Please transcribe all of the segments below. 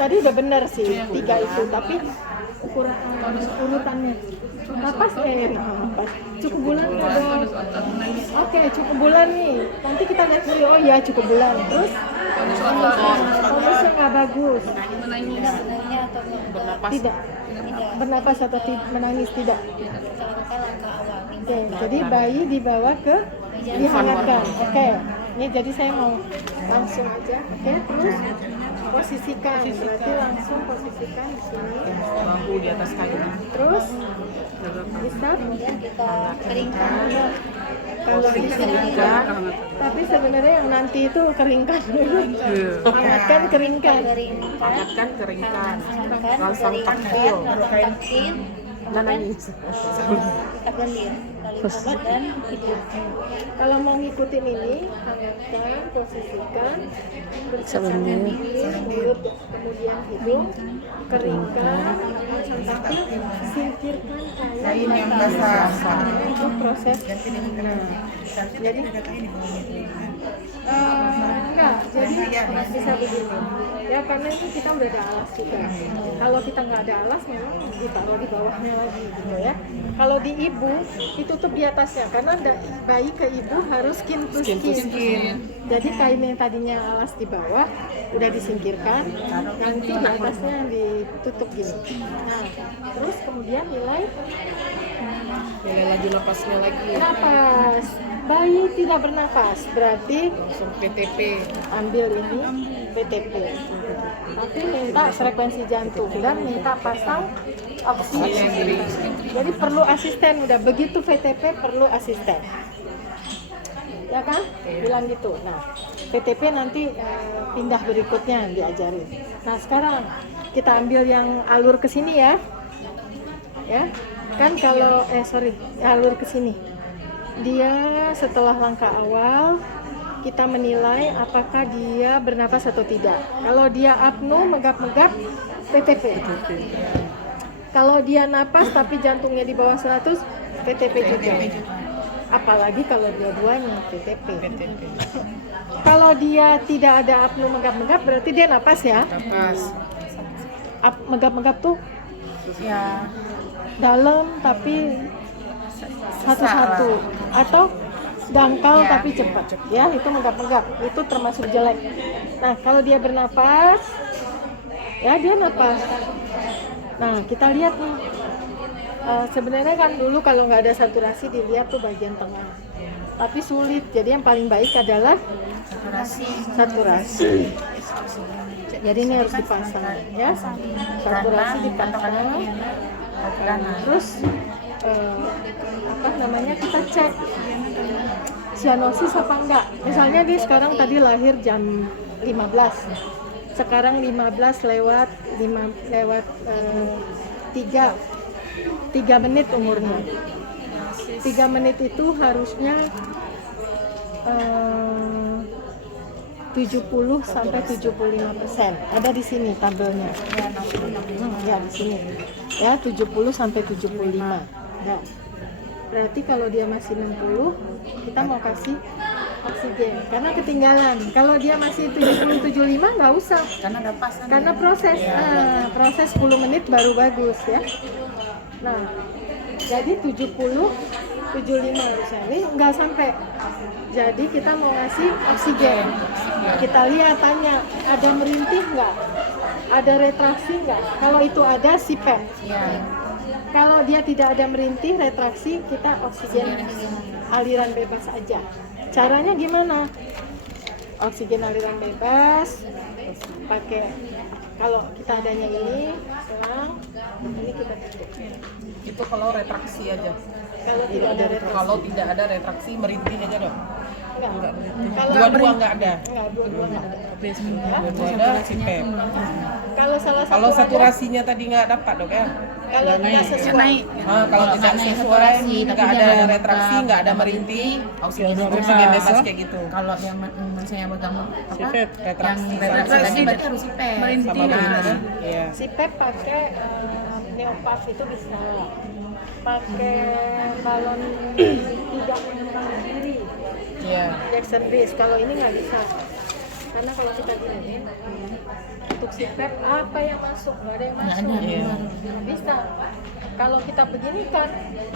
tadi udah benar sih 3 itu, tapi ukuran urutannya napas napas cukup bulan dong. Oke, cukup bulan nih. Nanti kita lihat dulu. Oh iya, cukup bulan. Terus tonusnya nggak bagus. Tidak. Bernapas atau menangis tidak. Oke, jadi bayi dibawa ke dihangatkan. Oke. Ini jadi saya mau langsung aja. Oke, terus posisikan. Berarti langsung posisikan di sini. Bambu di atas kayu. Terus bisa Kemudian kita keringkan. kalau bisa juga, tapi sebenarnya yang nanti itu keringkan dulu. Hangatkan, keringkan. Hangatkan, keringkan. Hangatkan, Langsung keringkan, taktil. baru taktil. Nah, nangis. Kita blender dari obat dan hidup. Kalau mau ngikutin ini, hangatkan, posisikan, bersihkan mulut, kemudian hidung, keringkan, langsung taktil, singkirkan kain yang basah. Itu proses. Jadi enggak, jadi bisa begini. Ya karena itu kita udah ada alas juga. Kalau kita nggak ada alas, memang ditaruh di bawahnya lagi gitu ya. Kalau di ibu itu tuh di atasnya, karena bayi ke ibu harus skin to skin. Jadi kain yang tadinya alas di bawah udah disingkirkan, nanti di atasnya ditutup gini. Nah, terus kemudian nilai lagi napasnya lagi. napas. Bayi tidak bernafas, berarti Langsung PTP. ambil ini PTP. Tapi minta frekuensi jantung dan minta pasang oksigen. Jadi perlu asisten, udah begitu VTP perlu asisten. Ya kan? Bilang gitu. Nah, PTP nanti pindah berikutnya diajarin. Nah, sekarang kita ambil yang alur ke sini ya. Ya. Kan kalau alur ke sini. Dia setelah langkah awal kita menilai apakah dia bernapas atau tidak. Kalau dia apno, megap-megap, PTP. Kalau dia napas tapi jantungnya di bawah 100, PTP juga. Apalagi kalau dua-duanya PTP. Kalau dia tidak ada apno, megap-megap, berarti dia napas ya. Napas. Megap-megap tuh Ya. dalam tapi satu-satu, atau dangkal tapi cepat ya, itu megap-megap, itu termasuk jelek. Nah, kalau dia bernapas ya dia napas. Nah, kita lihat nih, sebenarnya kan dulu kalau nggak ada saturasi dilihat tuh bagian tengah, tapi sulit. Jadi yang paling baik adalah saturasi. Jadi ini harus dipasang ya, saturasi dipasang. Terus kita cek sianosis apa enggak. Misalnya dia sekarang tadi lahir jam 15, sekarang 15 lewat 3 menit umurnya. 3 menit itu harusnya 70 sampai 75%. Ada di sini tabelnya. Ya di sini. Ya 70 sampai 75. Ya. Berarti kalau dia masih 60, kita mau kasih oksigen. Karena ketinggalan. Kalau dia masih 70 75 nggak usah. Karena proses 10 menit baru bagus ya. Nah, jadi 70 75 harusnya. Ini nggak sampai. Jadi kita mau ngasih oksigen. Kita lihat, tanya, ada merintih nggak? Ada retraksi nggak? Kalau itu ada, CPAP. Kalau dia tidak ada merintih, retraksi, kita oksigen aliran bebas aja. Caranya gimana? Oksigen aliran bebas, pakai, kalau kita adanya ini, selang, ini kita tutup. Itu kalau retraksi aja. Kalau tidak ada retraksi. Kalau tidak ada retraksi, merintih aja dong. Enggak. Dua-dua nggak ada. Enggak, dua-dua nggak ada. Dua-dua ada CPAP. Kalau salah satu Kalau ada, saturasinya tadi nggak dapat dok ya? kalau tidak sesuai, Kalau tidak sesuai, nggak ada retraksi, nggak ada merintih, oksigen bebas kayak gitu. Kalau yang saya pegang CPAP, retraksi, retraksi tadi berarti harus IPEP. sama merintih. Iya. CPAP pakai neopas itu bisa, pakai balon tidak mengembang diri, Iya. Jackson Breeze. Kalau ini nggak bisa. Karena kalau kita gini, untuk CPAP apa yang masuk? Nggak ada yang masuk. Nggak bisa. Kalau kita begini kan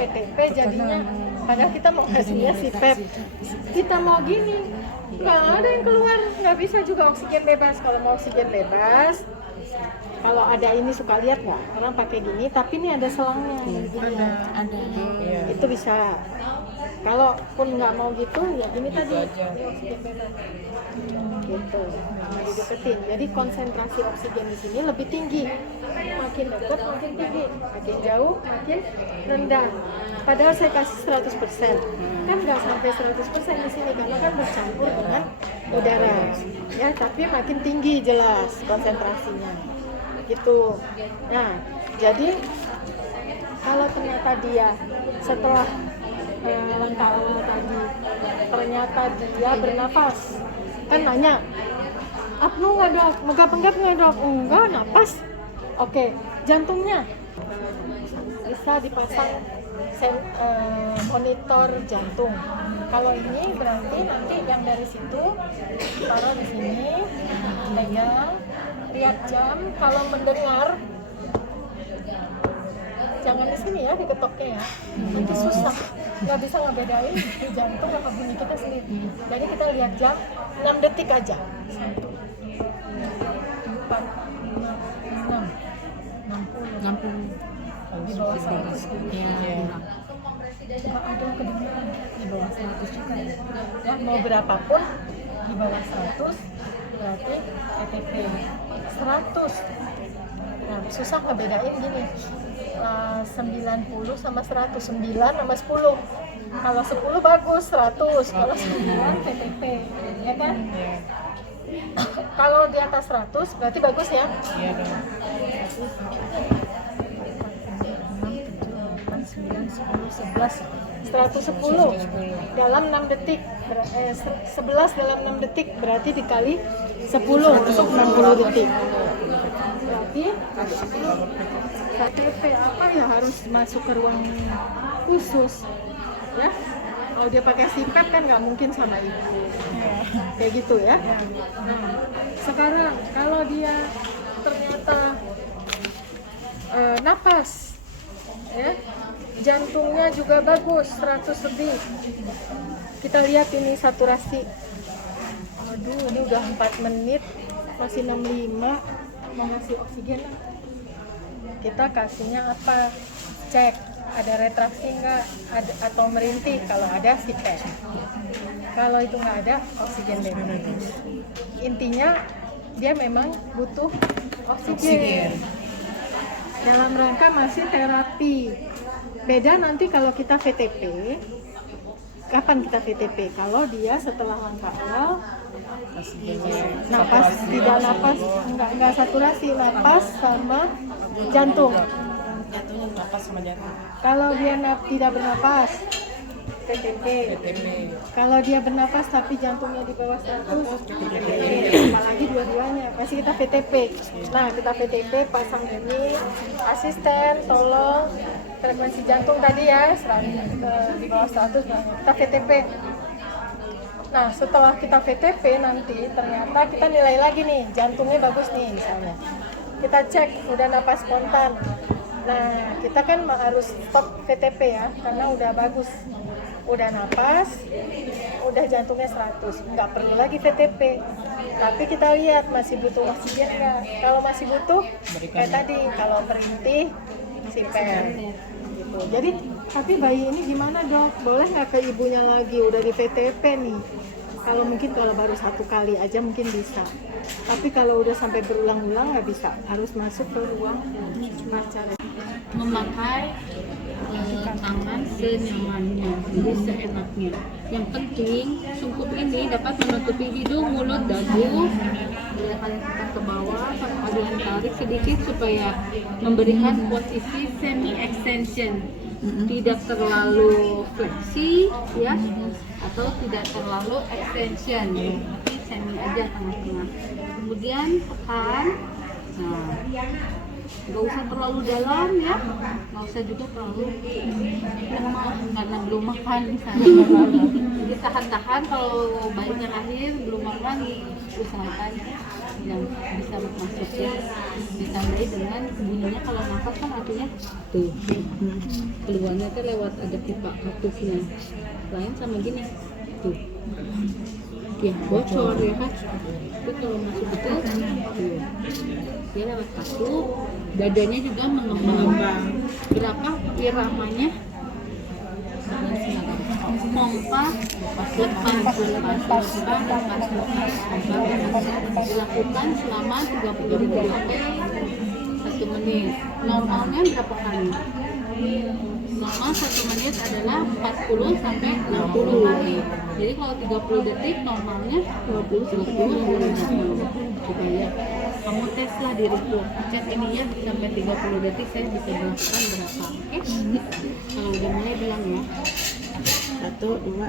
PTP jadinya, padahal kita mau hasilnya CPAP. Kita mau gini, nggak ada yang keluar. Nggak bisa juga oksigen bebas. Kalau mau oksigen bebas, kalau ada ini suka lihat nggak? Orang pakai gini, tapi ini ada selangnya. Ada. Itu bisa. Kalaupun nggak mau gitu, ya ini tadi ini oksigen bebas. Gitu, nah dideketin. Jadi konsentrasi oksigen di sini lebih tinggi. Makin dekat makin tinggi, makin jauh makin rendah. Padahal saya kasih 100%. Kan nggak sampai 100% di sini karena kan bercampur dengan udara. Ya, tapi makin tinggi jelas konsentrasinya. Gitu. Nah, jadi kalau ternyata dia setelah langkah awal tadi ternyata dia bernapas, kan nanya apnu nggak dok, megap-megap nggak dok? Enggak, napas. Oke, jantungnya bisa dipasang monitor jantung. Kalau ini berarti nanti yang dari situ taruh di sini, pegang, lihat jam. Kalau mendengar jangan di sini ya, diketoknya ya, nanti susah, nggak bisa ngebedain di jantung apa bunyi kita sendiri. Jadi kita lihat jam 6 detik aja. 1, 4, 5, 6, 60 di bawah 100 Ya. nggak ada kedengaran di bawah 100 juga ya, mau berapapun di bawah 100 berarti PTP 100. Nah, susah ngebedain gini, 90 sama 100, 9 sama 10. Kalau 10 bagus, 100. Kalau 9 PTP, ya kan? Kalau di atas 100 berarti bagus ya? Iya dong. 110 dalam 6 detik, 11 dalam 6 detik berarti dikali 10 untuk 60 detik. Berarti KTP apa ya harus masuk ke ruang khusus ya. Kalau dia pakai CPAP kan nggak mungkin sama ibu, kayak gitu ya. Nah, sekarang kalau dia ternyata napas ya, jantungnya juga bagus 100 lebih, kita lihat ini saturasi. Aduh, ini udah 4 menit masih 65, mau ngasih oksigen. Kita kasihnya apa? Cek ada retraksi nggak, ada atau merintih. Kalau ada CPAP, kalau itu nggak ada oksigen bebas. Intinya dia memang butuh oksigen. Dalam rangka masih terapi. Beda nanti kalau kita VTP. Kapan kita VTP? Kalau dia setelah langkah awal napas, tidak napas, enggak saturasi, napas sama jantung. Jantungnya napas sama jantung. Kalau dia tidak bernapas, VTP. Kalau dia bernapas tapi jantungnya di bawah 100, apalagi dua-duanya, pasti kita VTP. Nah, kita VTP pasang ini, asisten tolong frekuensi jantung tadi ya, di bawah 100, kita VTP. Nah, setelah kita VTP nanti ternyata kita nilai lagi nih, jantungnya bagus nih misalnya. Kita cek udah napas spontan. Nah, kita kan harus stop VTP ya, karena udah bagus. Udah napas, udah jantungnya 100, nggak perlu lagi VTP. Tapi kita lihat masih butuh oksigen nggak. Kalau masih butuh, kayak tadi, kalau berhenti, CPAP. Gitu. Jadi, tapi bayi ini gimana dok? Boleh nggak ke ibunya lagi? Udah di VTP nih. Kalau mungkin kalau baru 1 kali aja mungkin bisa. Tapi kalau udah sampai berulang-ulang nggak bisa. Harus masuk ke ruang acara. Memakai tangan senyamannya, jadi seenaknya. Yang penting sungkup ini dapat menutupi hidung, mulut, dagu. Tarik ke bawah, ada tarik sedikit supaya memberikan posisi semi extension, tidak terlalu fleksi ya, atau tidak terlalu extension, tapi semi aja tengah-tengah. Kemudian tekan. Nah, nggak usah terlalu dalam ya, nggak usah juga terlalu lemah, nggak karena belum makan misalnya. Jadi tahan-tahan kalau bayinya lahir belum makan, usahakan yang bisa masuk ya. Ditandai dengan bunyinya kalau nafas kan artinya tuh keluarnya tuh lewat ada pipa kartusnya. Lain sama gini tuh. Ya bocor ya kan. Tapi kalau masuk betul tuh. Dia lewat katup, dadanya juga mengembang. Berapa iramanya? Pompa dilakukan selama 30 detik sampai 1 menit. Normalnya berapa kali? Normal 1 menit adalah 40 sampai 60 kali. Jadi kalau 30 detik normalnya 20 sampai 30. Coba ya. Kamu tes lah diriku. Chat ini ya sampai 30 detik saya bisa melakukan berapa. Oke? Kalau udah mulai bilang ya. 1, 2, 1,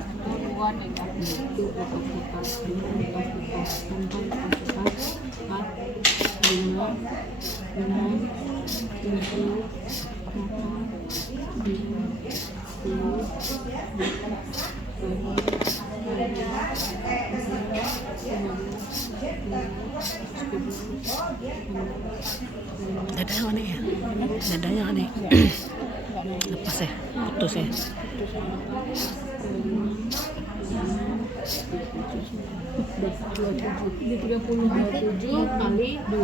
Dadanya aneh ya? Dadanya aneh. Lepas ya? Putus ya? Di 27 kali 2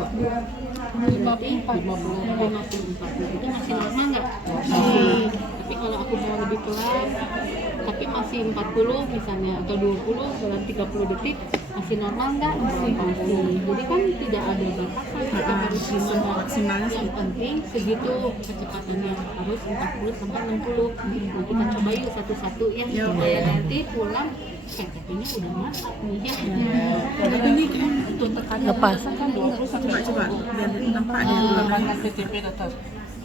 berarti 54. Itu masih normal nggak? Masih. Tapi kalau aku mau lebih pelan tapi masih 40 misalnya atau 20 dalam 30 detik masih normal nggak? Masih. Jadi kan tidak ada batasan, kita harus maksimalnya. Yang penting segitu kecepatannya, harus 40 sampai 60. Nah, kita coba yuk satu-satu ya. Nanti pulang kayaknya udah masak nih ya. Tapi ini kan untuk tekanan Lepas. kan 20 sampai coba biar nampak di ruangan PTP dokter.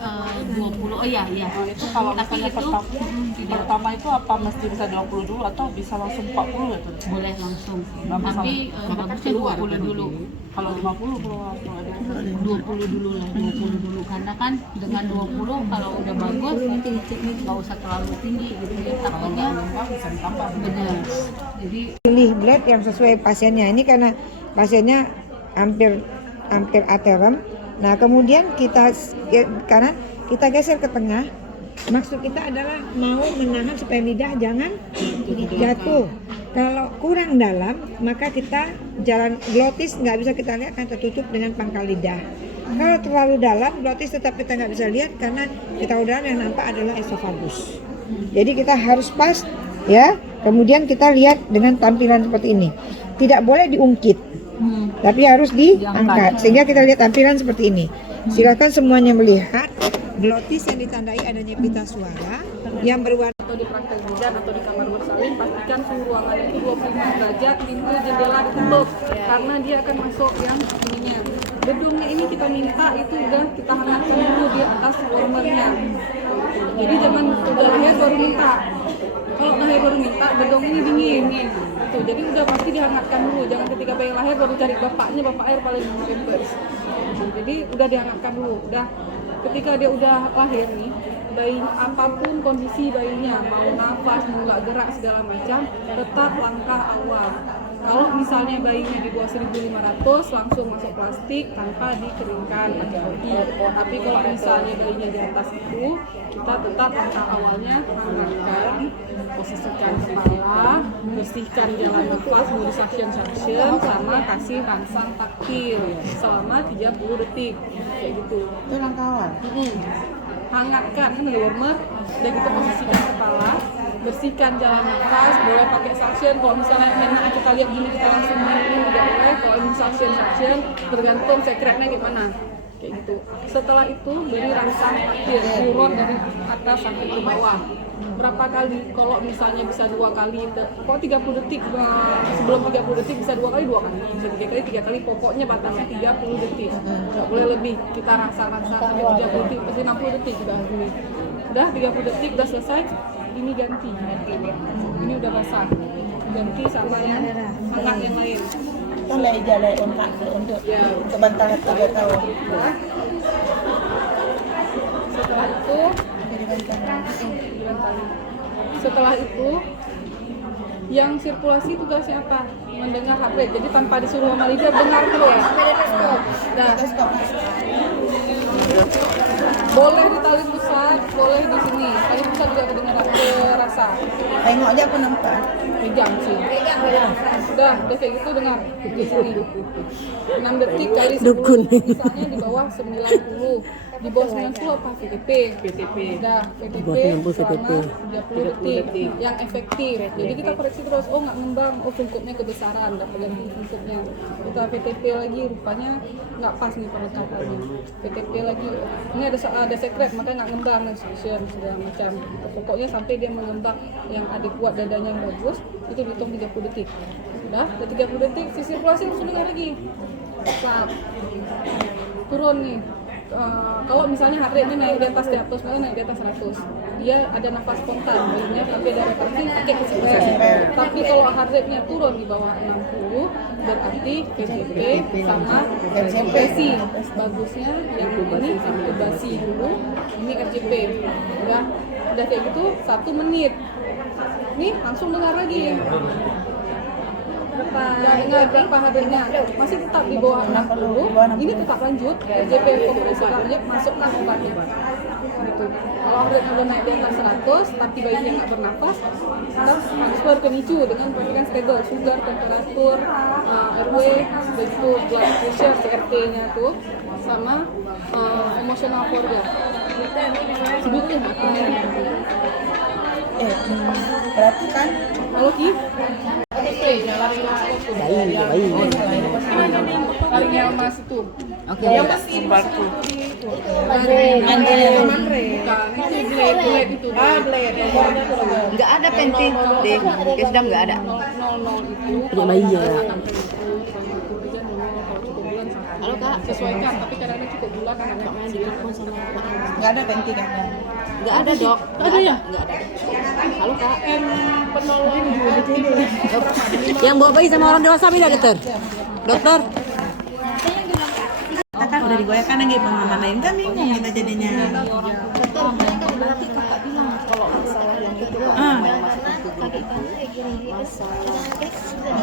20. Oh iya. Itu kalau Tapi misalnya itu pertama itu apa mesti bisa 20 dulu atau bisa langsung 40 gitu? boleh langsung. Bagus, Tapi bagusnya 20 dulu. Kalau 50 keluar 20 dulu lah, 20 dulu. Karena kan dengan 20 kalau udah bagus nggak usah terlalu tinggi gitu ya. Takutnya bisa ditambah. benar. Jadi Pilih blade yang sesuai pasiennya. Ini karena pasiennya hampir aterem. Nah, kemudian kita kanan, kita geser ke tengah. Maksud kita adalah mau menahan supaya lidah jangan jatuh. Kalau kurang dalam, maka kita jalan glotis nggak bisa kita lihat, akan tertutup dengan pangkal lidah. Kalau terlalu dalam, glotis tetap kita nggak bisa lihat karena kita udara yang nampak adalah esofagus. Jadi kita harus pas, ya. Kemudian kita lihat dengan tampilan seperti ini. Tidak boleh diungkit. Tapi harus diangkat sehingga kita lihat tampilan seperti ini. Silakan semuanya melihat glotis yang ditandai adanya pita suara yang berwarna atau di praktek bidan atau di kamar bersalin, pastikan suhu ruangan itu 25 derajat, pintu jendela ditutup karena dia akan masuk yang ininya. Gedungnya ini kita minta itu udah kita hangatkan dulu di atas warmernya. Jadi jangan udah lahir baru minta. Kalau lahir baru minta, gedung ini dingin. Tuh, jadi udah pasti dihangatkan dulu. Jangan ketika bayi lahir baru cari bapaknya, bapak air paling pampers. Jadi udah dihangatkan dulu. Udah ketika dia udah lahir nih, bayi apapun kondisi bayinya, mau nafas, mau nggak gerak segala macam, tetap langkah awal. Kalau misalnya bayinya di bawah 1.500 langsung masuk plastik tanpa dikeringkan pakai roti. Tapi kalau misalnya bayinya di atas itu, kita tetap langkah awalnya hangatkan, posisikan kepala, bersihkan jalan nafas, body suction sama kasih rangsang taktil selama 30 detik kayak gitu. Itu langkah awal. Hangatkan kan ada warmer, dan kita posisikan kepala, bersihkan jalan nafas, boleh pakai suction. Kalau misalnya memang kita lihat gini kita langsung minum tidak boleh. Kalau ini suction tergantung secretnya gimana kayak gitu. Setelah itu beri rangsang taktil, turun dari atas sampai ke bawah. Berapa kali? Kalau misalnya bisa 2 kali, kok 30 detik, sebelum 30 detik bisa 2 kali, bisa 3 kali, pokoknya batasnya 30 detik, nggak boleh lebih. Kita rangsang-rangsang sampai 30 detik, pasti 60 detik udah 30 detik, udah selesai, ini ganti, ini udah basah, ganti sama yang hangat yang lain. Kan lah jalan untuk bantal 3 tahun. Setelah itu dibantal. Setelah itu yang sirkulasi tugasnya apa? Mendengar heart rate. Jadi tanpa disuruh sama leader, dengar terus. Nah, boleh di tali pusat, boleh di sini. Tali pusat juga kedengaran, terasa. Tengok aja aku nampak. Pegang sih. Udah kayak gitu dengar di sini. 6 detik kali 10. Misalnya di bawah 90. Di bawah 90 apa? VTP. Udah VTP selama 30 detik yang efektif. Jadi kita koreksi terus. Oh nggak ngembang. Oh fungkupnya kebesaran. Nggak ganti fungkupnya. Kita VTP lagi. Rupanya nggak pas nih perlengkapannya. VTP lagi. Ini ada secret makanya nggak ngembang. Suction segala macam. Pokoknya sampai dia mengembang yang adekuat, dadanya yang bagus. Itu dihitung 30 detik. Udah 30 detik. Sirkulasi langsung dengar lagi. Stop. Turun nih. Kalau misalnya heart rate-nya naik di atas 100, misalnya naik di atas 100, dia ada nafas spontan, bayinya tapi ada retraksi pakai oksigen. Tapi kalau heart rate-nya turun di bawah 60, berarti VTP sama RCP. Bagusnya yang ini intubasi dulu, ini RCP. Udah kayak gitu 1 menit. Nih langsung dengar lagi. Dengar berapa hadirnya, masih tetap di bawah 60, ini tetap lanjut, RJP kompresi lanjut, masukkan obatnya gitu. Kalau heart udah naik di atas 100, tapi bayinya nggak bernafas, kita transfer ke NICU dengan perhatikan stable, sugar, temperatur, RW, begitu blood pressure, CRT-nya tuh, sama emosional keluarga. Sebutnya Berarti kan kalau Ki? Larinya emas itu. Oke. Yang mesin batu. Blade itu. Blade. Nggak ada penti di Kesdam, nggak ada. 00 itu. Punya bayi ya. Halo Kak, sesuaikan tapi kadang-kadang cukup bulan kadang-kadang nggak ada penti kan? Nggak ada dok. Ada ya? Nggak ada. Halo Kak. penolong Yang bawa bayi sama orang dewasa beda dokter. Dokter. Kita kan udah digoyahkan lagi pengalaman lain kan bingung kita jadinya. Berarti kakak bilang kalau masalah yang itu yang masuk ke tubuh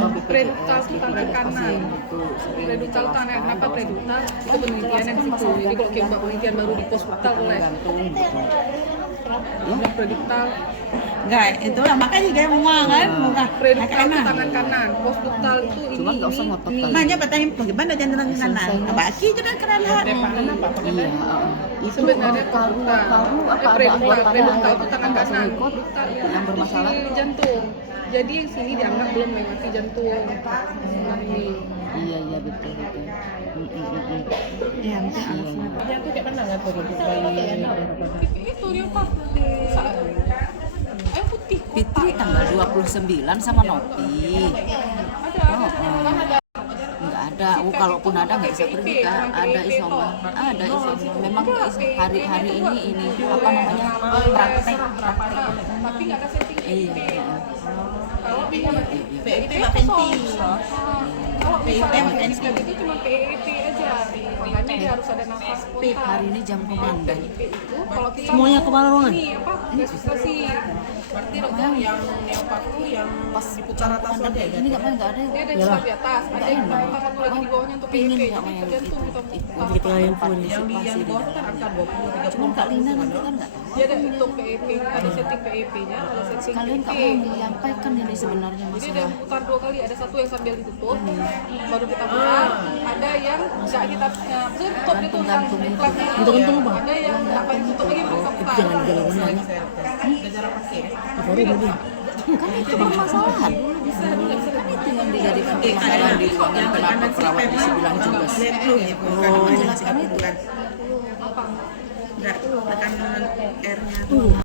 itu predutal tentang tekanan. Predutal tekanan, kenapa predutal? Itu penelitiannya di situ. Jadi kalau kita buat penelitian baru di hospital boleh. Yang predutal, Enggak, itulah makanya juga mau kan, muka predutal itu tangan kanan, hospital itu ini. Makanya bertanya bagaimana jangan tangan kanan. Apa aki jangan kanan. Sebenarnya predutal itu tangan kanan. Yang bermasalah jantung. Jadi yang sini dianggap belum melewati jantung. Ini. Iya betul. Iya, mungkin alasnya. Jantung kayak mana nggak tuh? Itu dia apa? Ayo putih. Fitri tanggal 29 sama Nopi. Nggak ada. Kalaupun ada nggak bisa pergi Kak. Ada isoma. Ada isoma. Memang hari-hari ini apa namanya praktek. Tapi nggak ada setting. Iya. Kalau PEP nggak penting. kalau misalnya itu cuma PEP aja. Makanya dia harus ada nafas spontan. Hari ini jam komandan. Kalau kita Semuanya kemana ruangan? ini apa? Resusitasi. Berarti dokter yang neopaku yang pas diputar atas aja ya. Ini nggak ada. Dia ada yang di atas, ada yang satu lagi di bawahnya untuk PEP. Jadi jantung kita putar. Yang di yang bawah kan angka 20 30. Cuman Kak Lina nanti kan nggak tahu. Dia ada hitung PEP, ada setting PEP-nya, ada setting Kalian PEP. nggak mau menyampaikan ini sebenarnya Jadi ada masalah. yang putar 2 kali, ada satu yang sambil ditutup, baru kita putar. Ada yang nggak kita tutup itu yang Gantung apa? ada yang nggak ditutup lagi baru kita putar. Udah jarang pakai ya. Kan itu permasalahan. Kan itu yang dijadikan permasalahan di ruangan kenapa perawat bisa bilang juga. Jelaskan itu kan. Apa? Enggak, tekanan R-nya tuh.